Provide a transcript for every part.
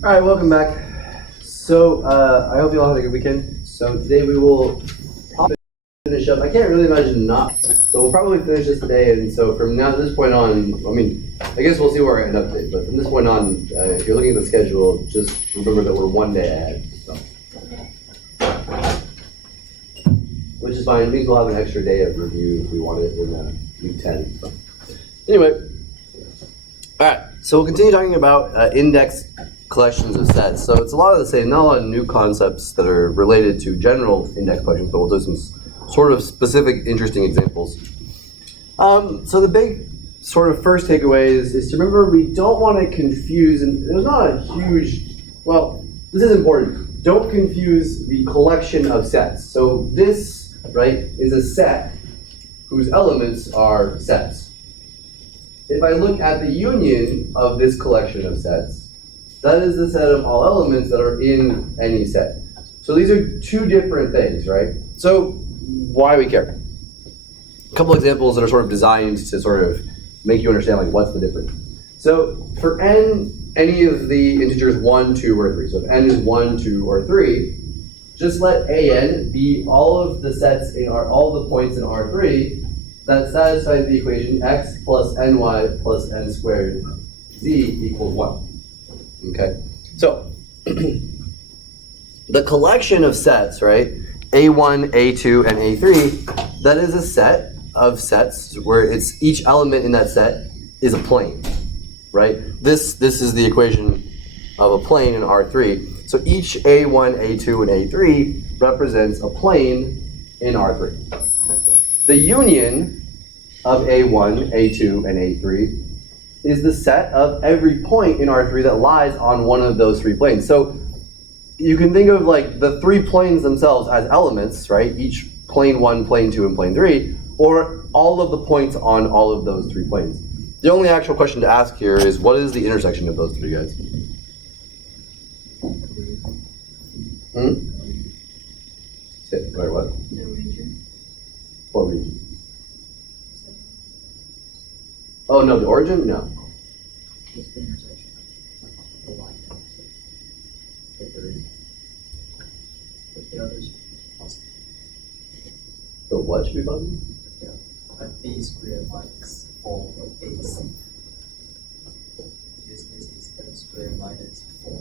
All right, welcome back. So I hope you all had a good weekend. So today we will probably finish up. I can't really imagine not. So we'll probably finish this today. And so from now this point on, I guess we'll see where I end up today. But from this point on, if you're looking at the schedule, just remember that we're one day ahead. So. Which is fine. It means we'll have an extra day of review if we want it in week 10. So. Anyway. All right, so we'll continue talking about index collections of sets. So it's a lot of the same, not a lot of new concepts that are related to general index collections, but we'll do some sort of specific, interesting examples. So the big sort of first takeaway is to remember we don't want to confuse, and there's not a huge, well, this is important. Don't confuse the collection of sets. So this, right, is a set whose elements are sets. If I look at the union of this collection of sets, that is the set of all elements that are in any set. So these are two different things, right? So why do we care? A couple examples that are sort of designed to sort of make you understand like what's the difference. So for n, any of the integers 1, 2, or 3. So if n is 1, 2, or 3, just let an be all of the sets in all the points in R3 that satisfies the equation x plus ny plus n squared z equals 1. Okay? So, the collection of sets, right? A1, A2, and A3, that is a set of sets where it's each element in that set is a plane, right? This is the equation of a plane in R3. So each A1, A2, and A3 represents a plane in R3. The union of A1, A2, and A3 is the set of every point in R3 that lies on one of those three planes. So you can think of like the three planes themselves as elements, right? Each plane 1, plane 2, and plane 3, or all of the points on all of those three planes. The only actual question to ask here is what is the intersection of those three guys? Wait, what? The region. What region? Oh no, the origin? No. It's the intersection of the line if there is. If the others are positive. The what should be positive? Yeah. Like a squared minus 4 AC. This is m squared minus 4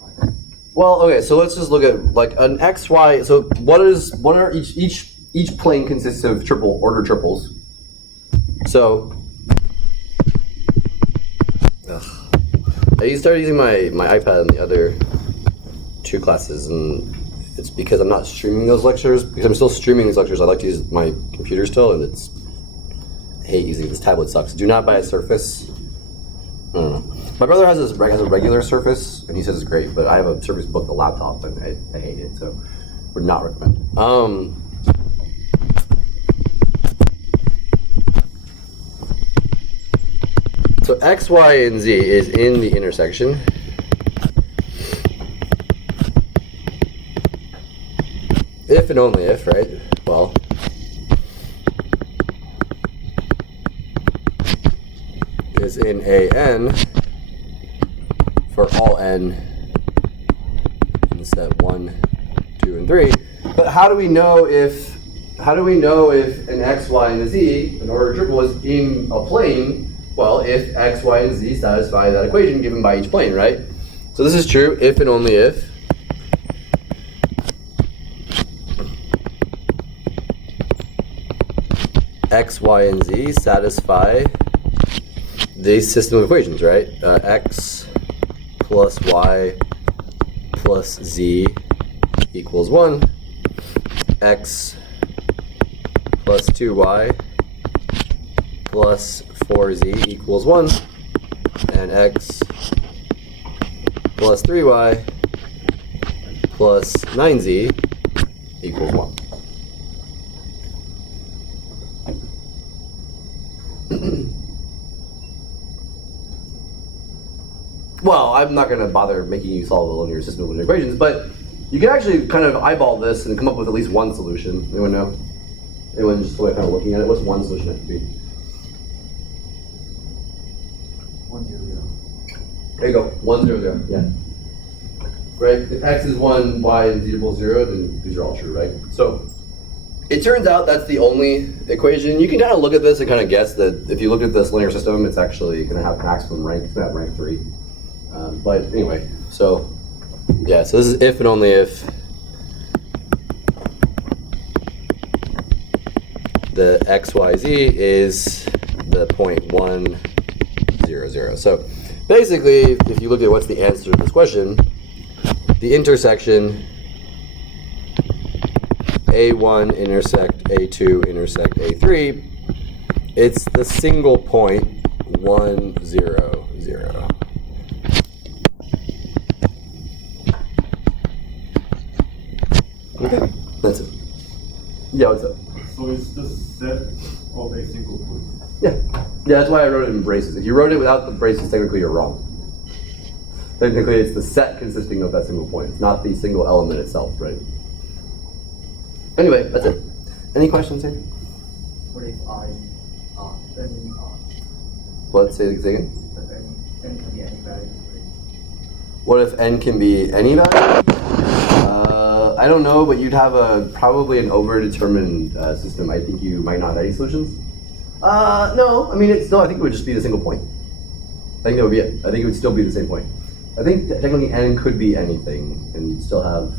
minus. Well, okay, so let's just look at like an xy. So what are each plane consists of order triples. So I started using my iPad in the other two classes, and it's because I'm not streaming those lectures. Because I'm still streaming these lectures, I like to use my computer still, and I hate using this tablet. Sucks. Do not buy a Surface. I don't know. My brother has a regular Surface, and he says it's great, but I have a Surface Book, the laptop, and I hate it, so would not recommend. So x, y, and z is in the intersection. If and only if, right? Well, is in an for all n in set 1, 2, and 3. But how do we know if an x, y, and a z, an order triple, is in a plane? Well, if x, y, and z satisfy that equation given by each plane, right? So this is true if and only if x, y, and z satisfy this system of equations, right? X plus y plus z equals 1. X plus 2y plus 4z equals 1, and x plus 3y plus 9z equals 1. Well, I'm not going to bother making you solve a linear system of linear equations, but you can actually kind of eyeball this and come up with at least one solution. Anyone know? Anyone just kind of looking at it? What's one solution it could be? 1, 0, 0. There you go. 1, 0, 0. Yeah. right? If x is 1, y is equals 0, then these are all true, right? So it turns out that's the only equation. You can kind of look at this and kind of guess that if you look at this linear system, it's actually going to have maximum rank. It's going to have rank 3. But anyway, so yeah, so this is if and only if the xyz is the point 1, 0, 0. So basically, if you look at what's the answer to this question, the intersection A1 intersect A2 intersect A3, it's the single point 1, 0, 0. Okay, that's it. Yeah, what's up? So it's the set of a single point. Yeah, that's why I wrote it in braces. If you wrote it without the braces, technically you're wrong. Technically, it's the set consisting of that single point. It's not the single element itself, right? Anyway, that's it. Any questions here? What if any Let's say it again. n can be any value? What if n can be any value? I don't know, but you'd have probably an overdetermined system. I think you might not have any solutions. No, I mean, I think it would just be the single point. I think that would be it. I think it would still be the same point. I think technically n could be anything, and you'd still have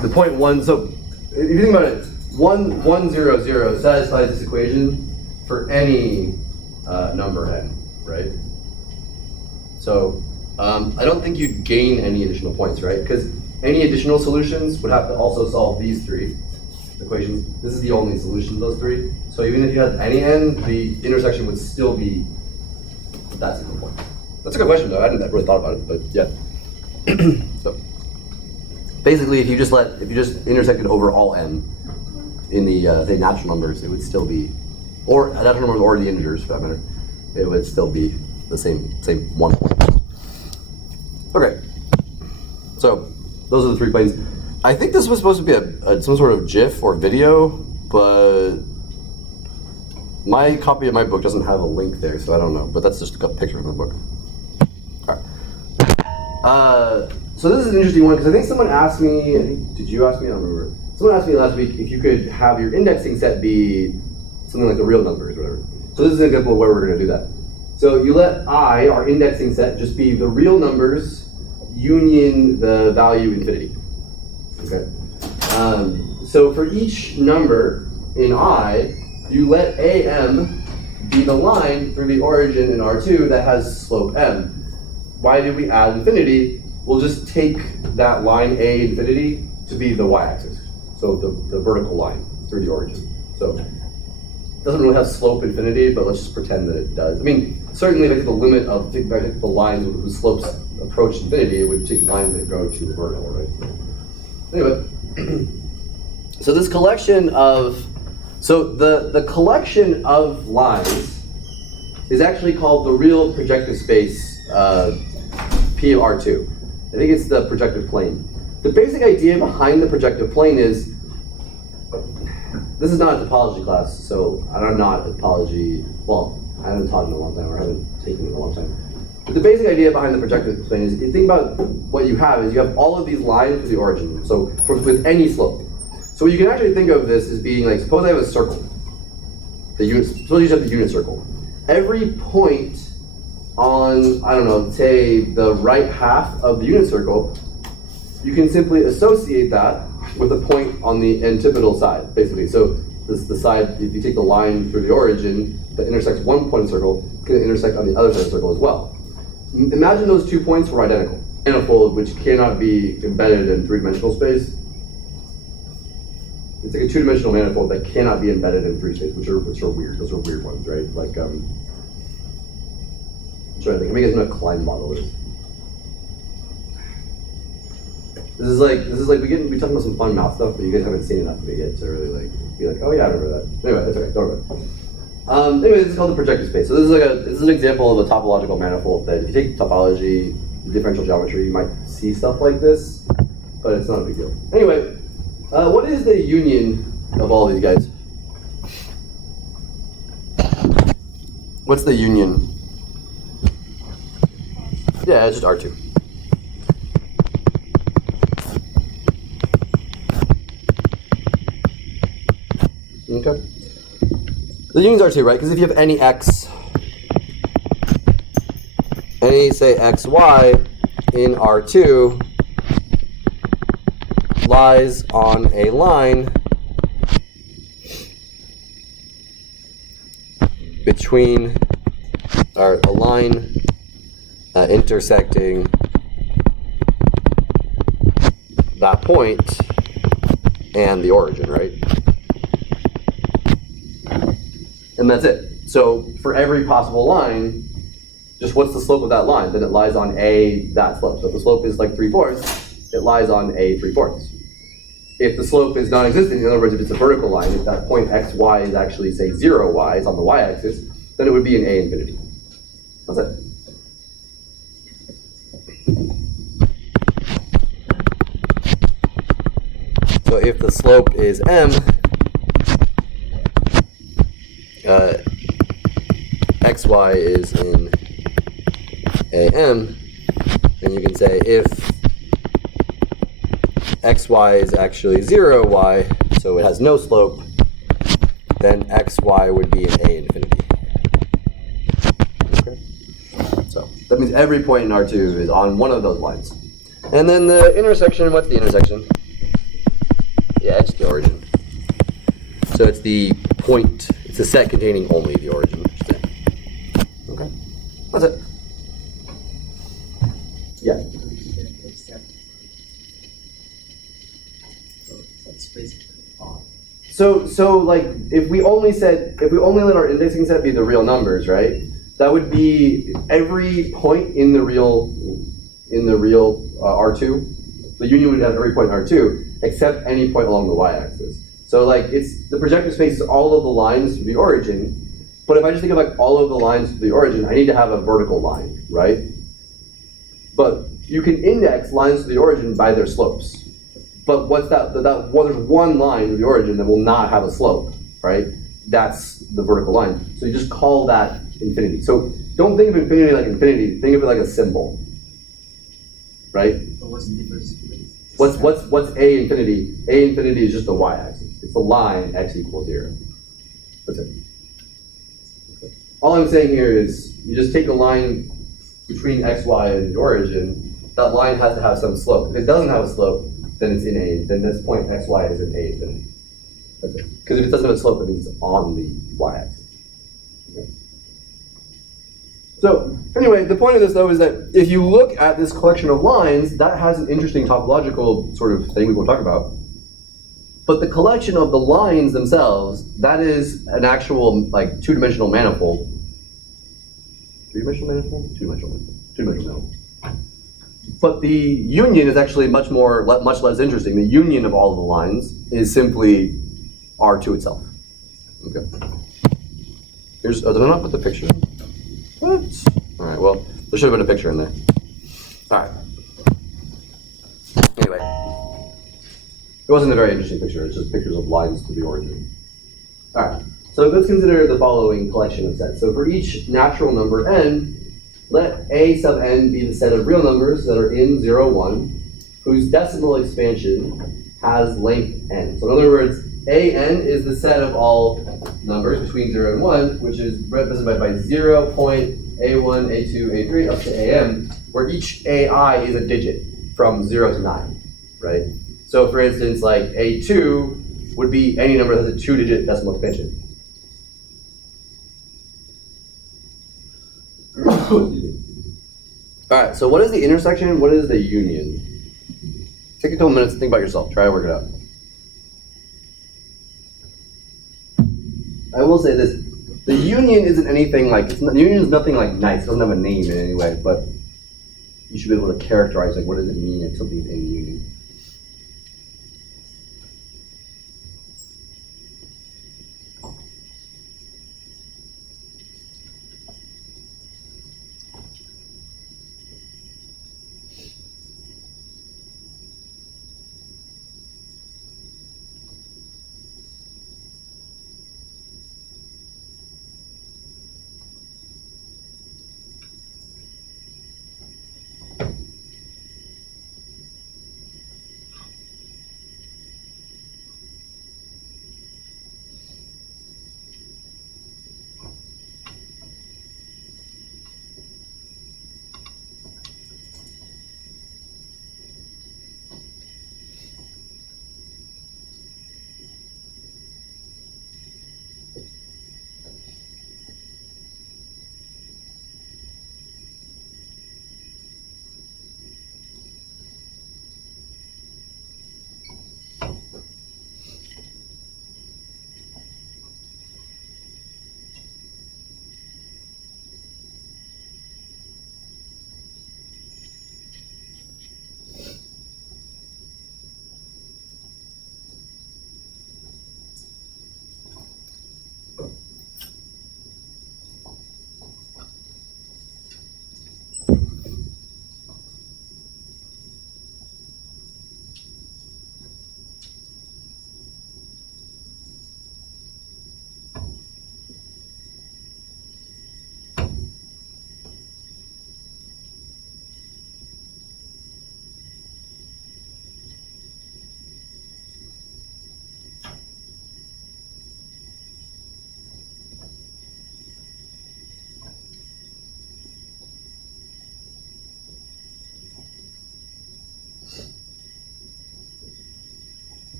the point 1. So if you think about it, 1, 1, 0, 0 satisfies this equation for any number n, right? So I don't think you'd gain any additional points, right? Because any additional solutions would have to also solve these 3 equations. This is the only solution to those 3. So even if you had any n, the intersection would still be that single point. That's a good question, though. I hadn't really thought about it, but yeah. So basically, if you just intersected over all n in the say natural numbers, it would still be, or natural numbers or the integers for that matter, it would still be the same 1 point. Okay. So those are the 3 planes. I think this was supposed to be some sort of GIF or video, but my copy of my book doesn't have a link there, so I don't know. But that's just a picture from the book. All right. So this is an interesting one because I think someone asked me. Did you ask me? I don't remember. Someone asked me last week if you could have your indexing set be something like the real numbers or whatever. So this is an example of where we're going to do that. So you let I, our indexing set, just be the real numbers union the value infinity. Okay. So for each number in I, you let AM be the line through the origin in R2 that has slope M. Why did we add infinity? We'll just take that line A infinity to be the y-axis. So the vertical line through the origin. So it doesn't really have slope infinity, but let's just pretend that it does. I mean, certainly if I take the limit of the lines whose slopes approach infinity, it would take lines that go to the vertical, right? Anyway, so this collection of, the collection of lines is actually called the real projective space P of R2. I think it's the projective plane. The basic idea behind the projective plane is, this is not a topology class, so I'm not a topology, well, I haven't taught in a long time, or haven't taken it in a long time. But the basic idea behind the projective plane is, if you think about what you have, is you have all of these lines with the origin, so with any slope. So you can actually think of this as being like, suppose I have a circle. Suppose you just have the unit circle. Every point on, I don't know, say the right half of the unit circle, you can simply associate that with a point on the antipodal side, basically. So this is the side, if you take the line through the origin that intersects one point in the circle, it's going to intersect on the other side of the circle as well. Imagine those 2 points were identical. Manifold, which cannot be embedded in 3-dimensional space. It's like a 2-dimensional manifold that cannot be embedded in 3 space, which are weird. Those are weird ones, right? Like, I'm trying to think. How many guys know what a Klein model is? This is like we talking about some fun math stuff, but you guys haven't seen enough of it yet to really be like, oh yeah, I remember that. Anyway, that's okay. Don't worry. Anyway, this is called the projective space. So this is an example of a topological manifold that if you take topology, differential geometry, you might see stuff like this, but it's not a big deal. Anyway, what is the union of all these guys? What's the union? Yeah, it's just R2. Okay. The unions are too, right? Because if you have any x, any, say, xy in R2 lies on a line between, or a line intersecting that point and the origin, right? And that's it. So for every possible line, just what's the slope of that line? Then it lies on that slope. So if the slope is like 3/4, it lies on a 3/4. If the slope is non-existent, in other words, if it's a vertical line, if that point xy is actually, say, 0y, it's on the y-axis, then it would be an a infinity. That's it. So if the slope is m, xy is in am, then you can say if xy is actually 0y, so it has no slope, then xy would be an a infinity. Okay. So that means every point in R2 is on one of those lines. And then the intersection, what's the intersection? Yeah, it's the origin. So it's the point, it's a set containing only the origin. Okay, that's it. Yeah. So like if we only let our indexing set be the real numbers, right? That would be every point in the real R2. The union would have every point in R2 except any point along the y-axis. So like it's the projective space is all of the lines to the origin. But if I just think of like all of the lines to the origin, I need to have a vertical line, right? But you can index lines to the origin by their slopes. But what's that? Well, there's one line to the origin that will not have a slope, right? That's the vertical line. So you just call that infinity. So don't think of infinity like infinity. Think of it like a symbol, right? But what's the difference? What's a infinity? A infinity is just the y-axis. It's the line x equals 0. That's it. Okay. All I'm saying here is you just take a line between x, y, and the origin. That line has to have some slope. If it doesn't have a slope, then it's in a. Then this point x, y is in a infinity. That's it. Because if it doesn't have a slope, it means it's on the y-axis. Okay. So anyway, the point of this though is that if you look at this collection of lines, that has an interesting topological sort of thing we will talk about. But the collection of the lines themselves, that is an actual like two-dimensional manifold. Three-dimensional manifold? Two-dimensional manifold. Two-dimensional manifold. But the union is actually much less interesting. The union of all of the lines is simply R2 itself. Okay. Here's, did I not put the picture? What? All right, well, there should have been a picture in there. All right. Anyway, it wasn't a very interesting picture. It's just pictures of lines to the origin. All right, so let's consider the following collection of sets. So for each natural number n, let a sub n be the set of real numbers that are in 0, 1, whose decimal expansion has length n. So in other words, an is the set of all numbers between 0 and 1, which is represented by 0, point, a1, a2, a3, up to am, where each ai is a digit from 0 to 9, right? So for instance, like a2 would be any number that has a 2-digit decimal expansion. All right, so what is the intersection? What is the union? Take a couple minutes to think about yourself. Try to work it out. I will say this. The union isn't anything like, the union is nothing like nice. It doesn't have a name in any way, but you should be able to characterize like what does it mean if something's in union.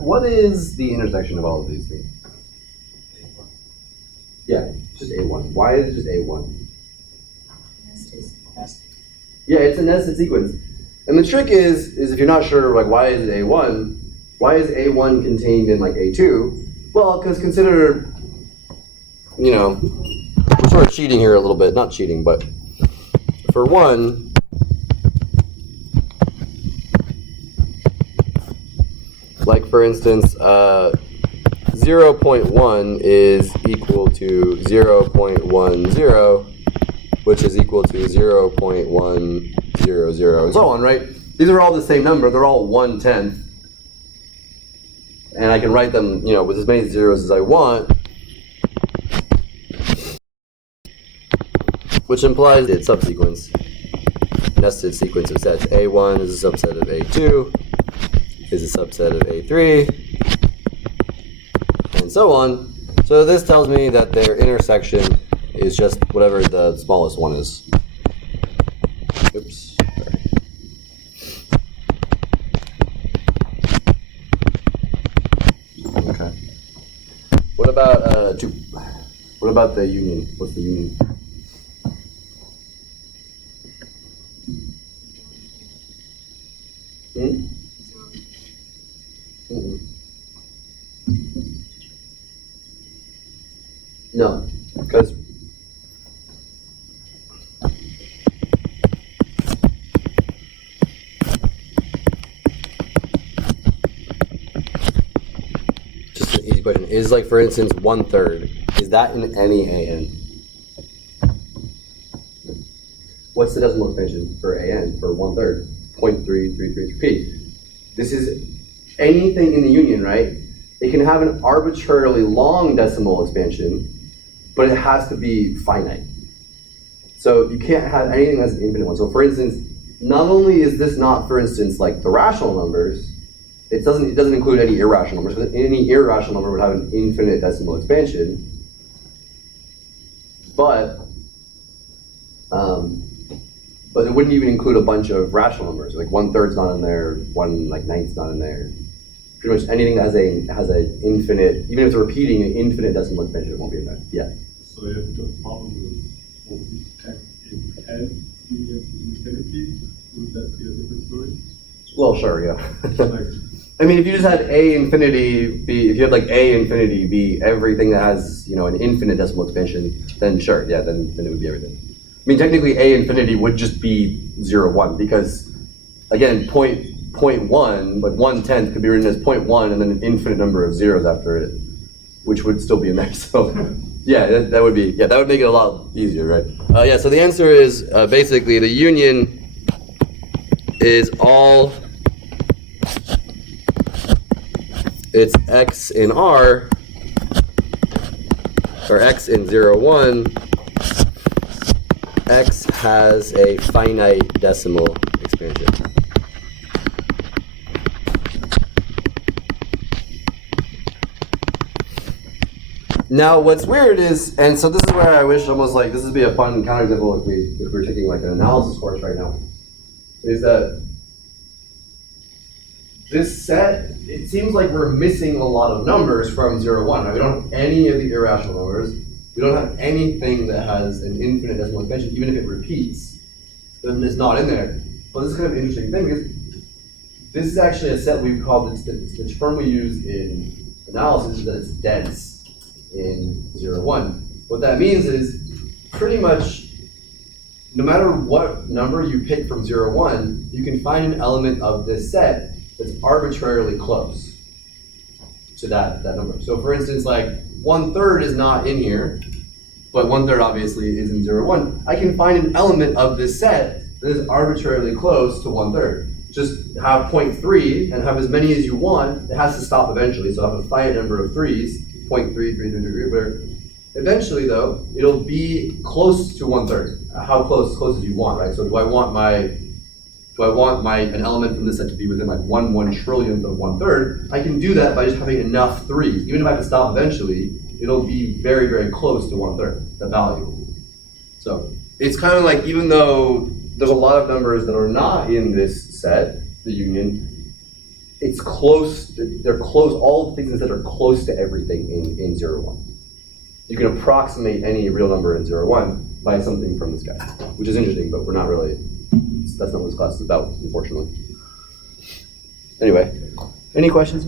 What is the intersection of all of these things? Yeah, just A1. Why is it just A1? Yeah, it's a nested sequence. And the trick is if you're not sure, like, why is it A1? Why is A1 contained in, like, A2? Well, because consider, you know, we're sort of cheating here a little bit. Not cheating, but for one, like, for instance, 0.1 is equal to 0.10, which is equal to 0.100, and so on, right? These are all the same number. They're all 1/10. And I can write them, you know, with as many zeros as I want, which implies it's subsequence, nested sequence of sets. A1 is a subset of A2, is a subset of A3, and so on. So this tells me that their intersection is just whatever the smallest one is. Oops. Sorry. Okay. What about 2? What about the union? What's the union? No, because just an easy question. Is, like, for instance, 1/3, is that in any AN? What's the decimal expansion for AN for 1/3? 0.3333p. This is anything in the union, right? It can have an arbitrarily long decimal expansion, but it has to be finite. So you can't have anything that's an infinite one. So for instance, not only is this not, for instance, like the rational numbers, it doesn't include any irrational numbers, because any irrational number would have an infinite decimal expansion. But it wouldn't even include a bunch of rational numbers. Like 1/3's not in there, 1/9's not in there. Pretty much anything that has a infinite, even if it's repeating an infinite decimal expansion, won't be in there. Yeah. So if the problem is infinity, would that be a different story? Well, sure, yeah. Like, I mean, if you just had A infinity be, if you had like A infinity be everything that has, you know, an infinite decimal expansion, then sure, yeah, then it would be everything. I mean, technically A infinity would just be 0, 1, because again, point 1, like 1/10 could be written as 0.1 and then an infinite number of zeros after it, which would still be in there. So yeah, that would be, yeah, that would make it a lot easier, right? Yeah, so the answer is basically the union is all, it's X in R, or X in 0, 1, X has a finite decimal expansion. Now, what's weird is, and so this is where I wish almost like this would be a fun counterexample if we were taking like an analysis course right now, is that this set, it seems like we're missing a lot of numbers from 0, 1. Right? We don't have any of the irrational numbers. We don't have anything that has an infinite decimal expansion, even if it repeats. Then it's not in there. But this is kind of an interesting thing because this is actually a set we've called, the term we use in analysis is that it's dense in 0, 1. What that means is pretty much no matter what number you pick from 0, 1, you can find an element of this set that's arbitrarily close to that number. So for instance, like 1/3 is not in here, but 1/3 obviously is in 0, 1. I can find an element of this set that is arbitrarily close to 1/3. Just have 0.3 and have as many as you want. It has to stop eventually, so have a finite number of 3s, 0.3, whatever. Eventually though, it'll be close to 1/3. How close as you want, right? So do I want an element from this set to be within like 1/1 trillionth of 1/3? I can do that by just having enough 3s. Even if I have to stop eventually, it'll be very, very close to 1/3, the value. So it's kind of like, even though there's a lot of numbers that are not in this set, the union, it's close, they're close, all the things in the set are close to everything in 0, 1. You can approximate any real number in 0, 1 by something from this guy, which is interesting, but we're not really, that's not what this class is about, unfortunately. Anyway, any questions?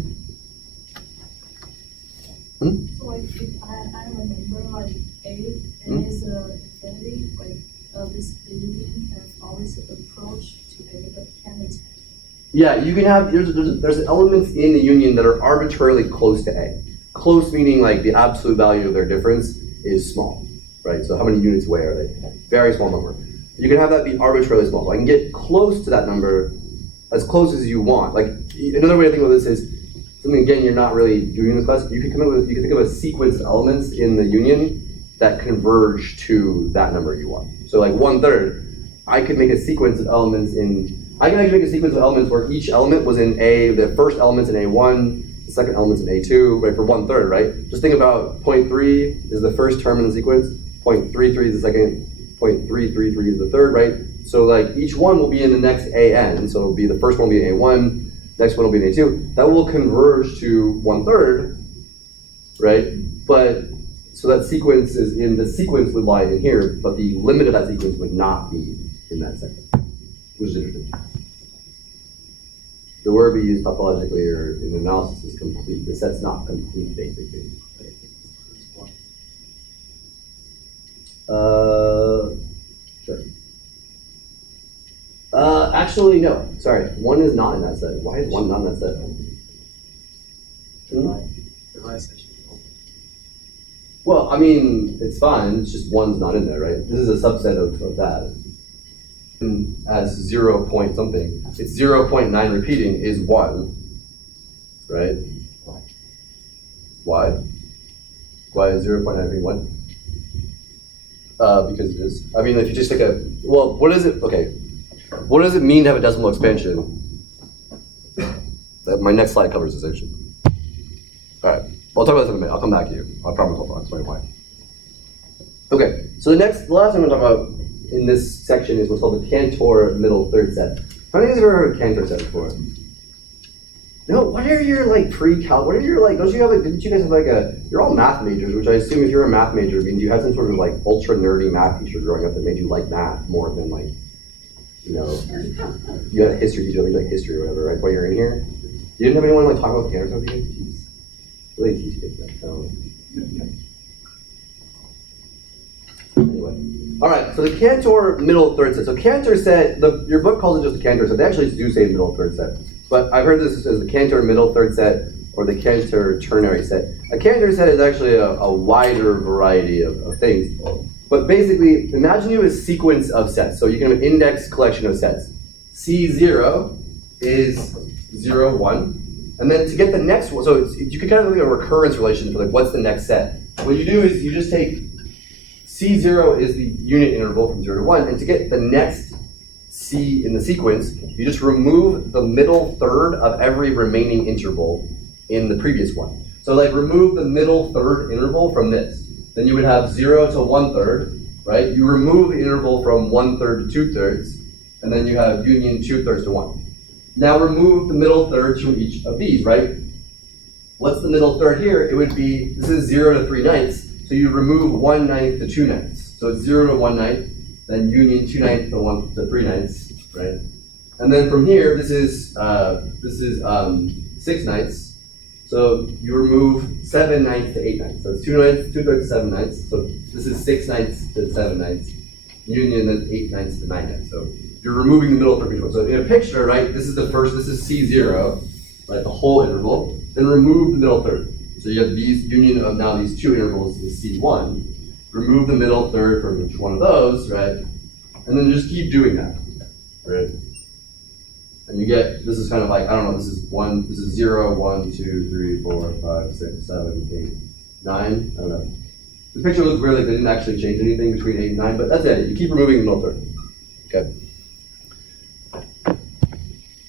So like if I remember like A and is infinity, like this the union can always approach to A, but can it? Yeah, you can have, there's elements in the union that are arbitrarily close to A. Close meaning like the absolute value of their difference is small, right? So how many units away are they? Very small number. You can have that be arbitrarily small. So I can get close to that number, as close as you want. Like another way to think of this is something again you're not really doing in this class. You can think of a sequence of elements in the union that converge to that number you want. So like 1/3, I could make a sequence of elements I can actually make a sequence of elements where each element was in A, the first element's in A1, the second element's in A2, right, for 1/3, right? Just think about 0.3 is the first term in the sequence, 0.33 is the second, 0.333 is the third, right? So like each one will be in the next AN, so it'll be the first one will be in A1, next one will be in A2. That will converge to 1/3, right? But so that sequence the sequence would lie in here, but the limit of that sequence would not be in that second, which is interesting. The word we use topologically or in analysis is complete. The set's not complete, basically. Sure. Actually, no. Sorry, 1 is not in that set. Why is 1 not in that set? Well, I mean, it's fine. It's just 1's not in there, right? This is a subset of that. As 0 point something, it's 0.9 repeating is 1, right? Why? Why is 0.9 repeating 1? Because it is. I mean, if you just take what is it? Okay, what does it mean to have a decimal expansion? My next slide covers this actually. All right, I'll talk about this in a minute. I'll come back to you. I promise I'll explain why. Okay, so the last thing I'm going to talk about in this section is what's called the Cantor Middle-third Set. How many of you have ever heard of Cantor set before? No, what are your like pre-calc? What are your like? Don't you have didn't you guys have like you're all math majors, which I assume if you're a math major means you had some sort of like ultra nerdy math teacher growing up that made you like math more than like, you had a history teacher that made you like history or whatever, right? While you're in here, you didn't have anyone like talk about the Cantor set with you? Jeez, really teach kids that. Anyway, all right. So the Cantor Middle-third Set. So Cantor set. Your book calls it just the Cantor set. They actually do say Middle-third Set. But I've heard this as the Cantor Middle-third Set or the Cantor Ternary Set. A Cantor set is actually a wider variety of things. But basically, imagine you have a sequence of sets. So you can have an index collection of sets. C0 is 0, 1. And then to get the next one, so you can kind of look at a recurrence relation for like what's the next set. What you do is you just take C0 is the unit interval from 0 to 1. And to get the next C in the sequence, you just remove the middle third of every remaining interval in the previous one. So like remove the middle third interval from this. Then you would have 0 to 1/3, right? You remove the interval from 1/3 to 2/3, and then you have union 2/3 to 1. Now remove the middle thirds from each of these, right? What's the middle third here? It would be, this is 0 to 3/9, so you remove 1/9 to 2/9. So it's 0 to 1/9, then union 2/9 to 1 to 3/9, right? And then from here, this is 6/9. So you remove 7/9 to 8/9. So it's 2/9, 2/3 to 7/9. So this is 6/9 to 7/9. Union then 8/9 to 9/9. So you're removing the middle third. So in a picture, right, this is C0, right, the whole interval. Then remove the middle third. So you have these union of now these two intervals is C1. Remove the middle third from each one of those, right? And then just keep doing that, right? And you get, this is kind of like, I don't know, this is 0, 1, 2, 3, 4, 5, 6, 7, 8, 9, I don't know. The picture looks weird, like they didn't actually change anything between 8 and 9, but that's it, you keep removing the middle third, okay?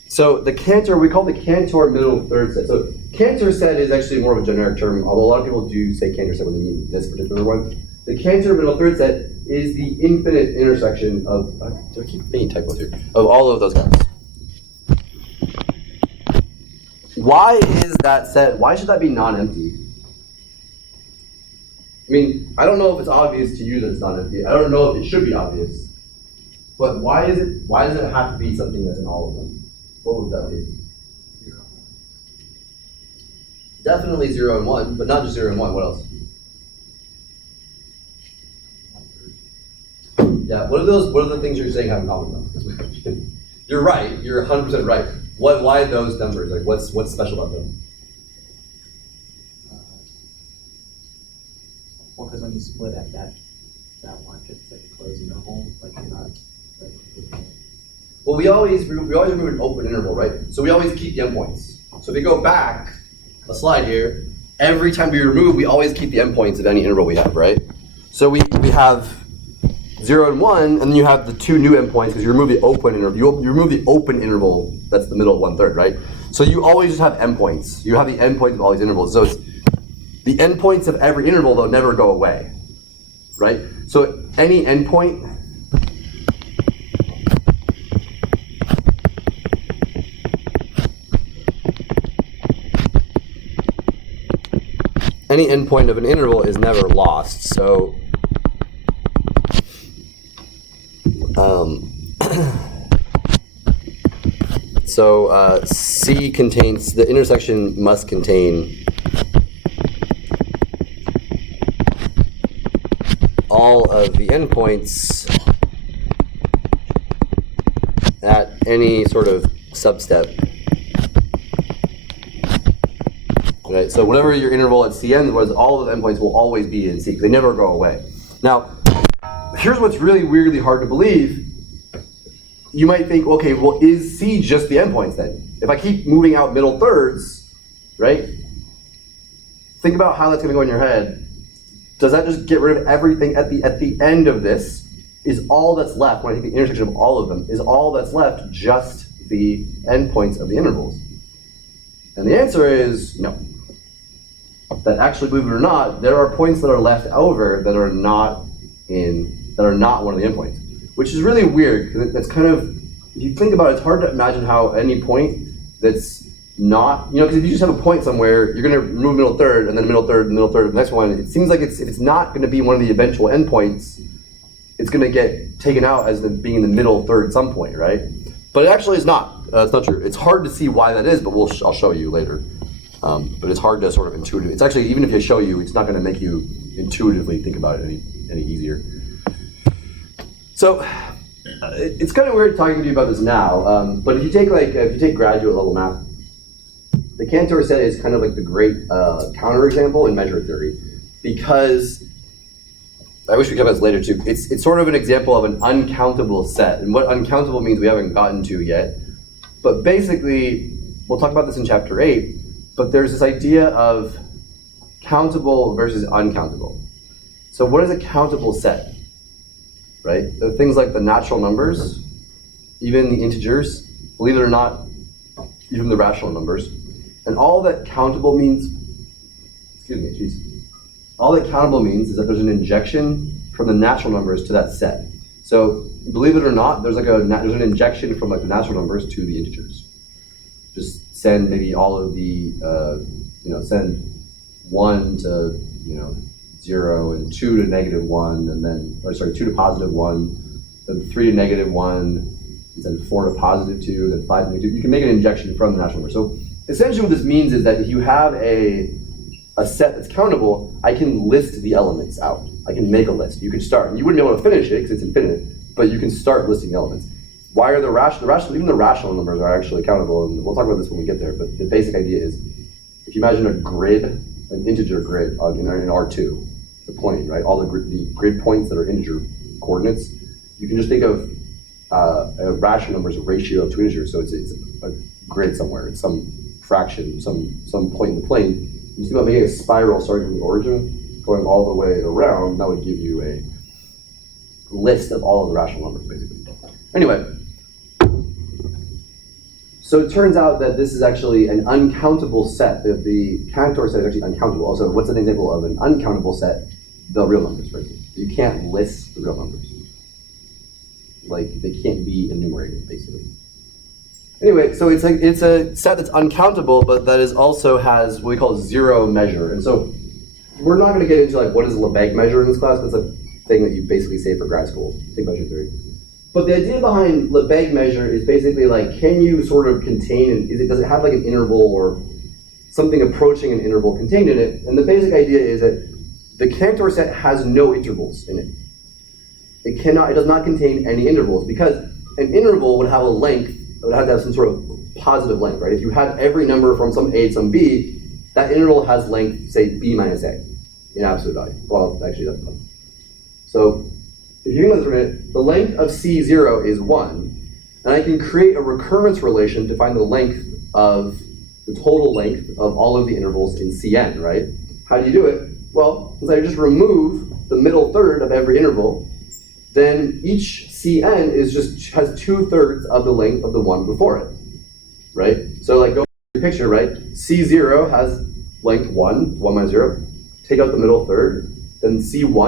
So the Cantor, we call the Cantor Middle-third Set. So Cantor set is actually more of a generic term, although a lot of people do say Cantor set when they mean this particular one. The Cantor Middle-third Set is the infinite intersection of, do I keep making typos here, of all of those guys. why is that set, why should that be non-empty? I mean, I don't know if it's obvious to you that it's non-empty. I don't know if it should be obvious. But why does it have to be something that's in all of them? What would that be? Definitely 0 and 1, but not just 0 and 1. What else? Yeah, what are the things you're saying have in common though? You're right, you're 100% right. Why those numbers? Like what's special about them? Well, because when you split at that one, it's like a closed interval, like you're not like. Well, we always remove an open interval, right? So we always keep the endpoints. So if we go back a slide here, every time we remove, we always keep the endpoints of any interval we have, right? So we have 0 and 1, and then you have the two new endpoints because you remove the open interval. You remove the open interval that's the middle 1/3, right? So you always just have endpoints. You have the endpoints of all these intervals. So it's the endpoints of every interval, they'll never go away, right? So any endpoint of an interval is never lost. So C contains, the intersection must contain all of the endpoints at any sort of substep. Right, so whatever your interval at Cn was, all of the endpoints will always be in C, because they never go away. Now, here's what's really weirdly hard to believe. You might think, okay, well, is C just the endpoints then? If I keep moving out middle thirds, right? Think about how that's going to go in your head. Does that just get rid of everything at the end of this? Is all that's left, when I take the intersection of all of them, is all that's left just the endpoints of the intervals? And the answer is no. That actually, believe it or not, there are points that are left over that are not one of the endpoints, which is really weird because that's kind of, if you think about it, it's hard to imagine how any point that's not, because if you just have a point somewhere, you're going to remove middle third and then middle third and middle third and the next one. It seems like if it's not going to be one of the eventual endpoints, it's going to get taken out as being in the middle third some point, right? But it actually is not. It's not true. It's hard to see why that is, but I'll show you later. But it's hard to sort of intuitively. It's actually, even if I show you, it's not going to make you intuitively think about it any easier. So it's kind of weird talking to you about this now. But if you take graduate level math, the Cantor set is kind of like the great counterexample in measure theory, because I wish we could have this later too. It's sort of an example of an uncountable set, and what uncountable means we haven't gotten to yet. But basically, we'll talk about this in chapter 8. But there's this idea of countable versus uncountable. So what is a countable set, right? There are things like the natural numbers, even the integers, believe it or not, even the rational numbers. And all that countable means, all that countable means is that there's an injection from the natural numbers to that set. So believe it or not, there's an injection from like the natural numbers to the integers. Just send maybe all of the, send 1 to, 0 and 2 to -1, and then, 2 to +1, then 3 to -1, and then 4 to +2, then 5 to -2. You can make an injection from the natural number. So essentially what this means is that if you have a set that's countable, I can list the elements out. I can make a list. You can start. You wouldn't be able to finish it because it's infinite, but you can start listing elements. Why are even the rational numbers are actually countable, and we'll talk about this when we get there, but the basic idea is, if you imagine a grid, an integer grid in R2, the point, right? All the grid points that are integer coordinates, you can just think of a rational number as a ratio of two integers, so it's a grid somewhere, it's some fraction, some point in the plane. You think about making a spiral starting from the origin, going all the way around, that would give you a list of all of the rational numbers, basically. Anyway, so it turns out that this is actually an uncountable set. The Cantor set is actually uncountable. Also, what's an example of an uncountable set? The real numbers, for instance. You can't list the real numbers. Like, they can't be enumerated, basically. Anyway, so it's a set that's uncountable, but that is also has what we call zero measure. And so we're not going to get into like what is a Lebesgue measure in this class. That's a thing that you basically say for grad school, take measure theory. But the idea behind Lebesgue measure is basically like, can you sort of contain, does it have like an interval or something approaching an interval contained in it? And the basic idea is that the Cantor set has no intervals in it. It does not contain any intervals, because an interval would have a length, it would have to have some sort of positive length, right? If you had every number from some A to some B, that interval has length, say, B minus A in absolute value. Well, actually, that's fun. So if you think about this for a minute, the length of C0 is 1, and I can create a recurrence relation to find the total length of all of the intervals in Cn, right? How do you do it? Well, since I just remove the middle third of every interval, then each Cn has 2/3 of the length of the one before it, right? So like go to the picture, right? C0 has length 1 minus 0. Take out the middle third, then C1